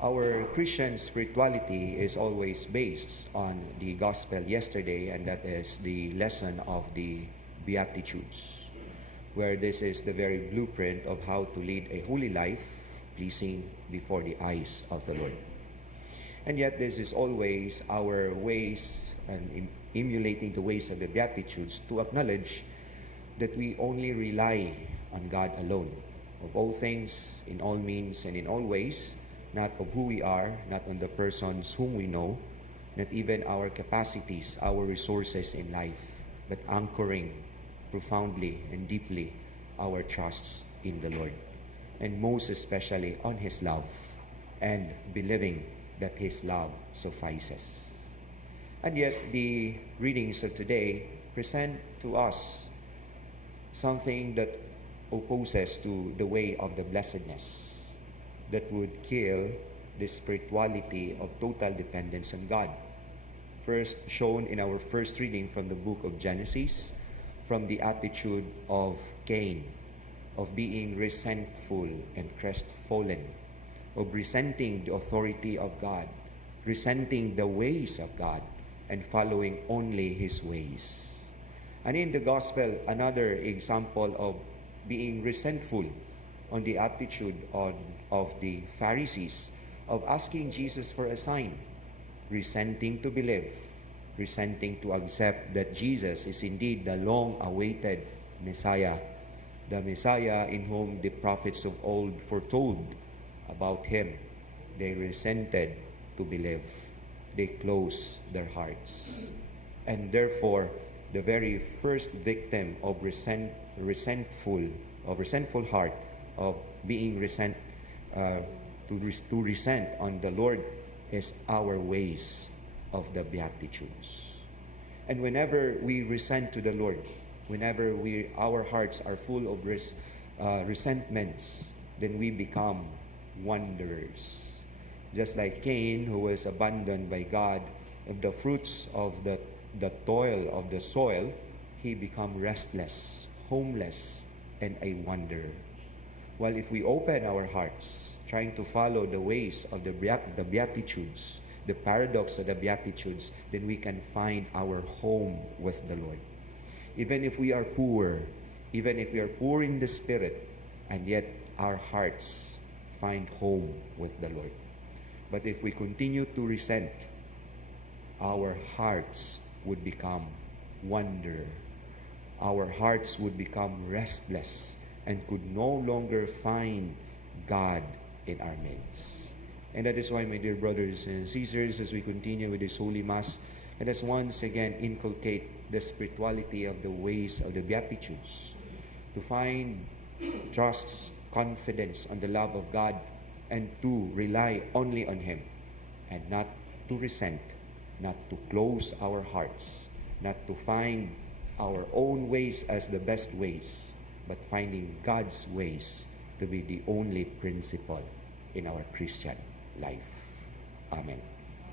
Our Christian spirituality is always based on the gospel yesterday, and that is the lesson of the Beatitudes, where this is the very blueprint of how to lead a holy life, pleasing before the eyes of the Lord. And yet this is always our ways, and emulating the ways of the Beatitudes, to acknowledge that we only rely on God alone, of all things, in all means, and in all ways, not of who we are, not on the persons whom we know, not even our capacities, our resources in life, but anchoring profoundly and deeply our trusts in the Lord, and most especially on His love, and believing that His love suffices. And yet the readings of today present to us something that opposes to the way of the blessedness, that would kill the spirituality of total dependence on God. First shown in our first reading from the book of Genesis, from the attitude of Cain, of being resentful and crestfallen, of resenting the authority of God, resenting the ways of God, and following only His ways. And in the gospel, another example of being resentful on the attitude of the Pharisees, of asking Jesus for a sign, resenting to believe, resenting to accept that Jesus is indeed the long-awaited Messiah, the Messiah in whom the prophets of old foretold about Him. They resented to believe. They closed their hearts. And therefore, the very first victim of resentful heart, of being resent on the Lord, is our ways of the Beatitudes. And whenever we resent to the Lord, whenever our hearts are full of resentments, then we become wanderers. Just like Cain, who was abandoned by God, of the fruits of the toil of the soil, he become restless, homeless, and a wanderer. While if we open our hearts, trying to follow the ways of the Beatitudes, the paradox of the Beatitudes, then we can find our home with the Lord. Even if we are poor, even if we are poor in the spirit, and yet our hearts find home with the Lord. But if we continue to resent, our hearts would become wanderer. Our hearts would become restless and could no longer find God in our midst. And that is why, my dear brothers and sisters, as we continue with this Holy Mass, let us once again inculcate the spirituality of the ways of the Beatitudes, to find trust, confidence on the love of God, and to rely only on Him, and not to resent, not to close our hearts, not to find our own ways as the best ways, but finding God's ways to be the only principle in our Christian life. Amen.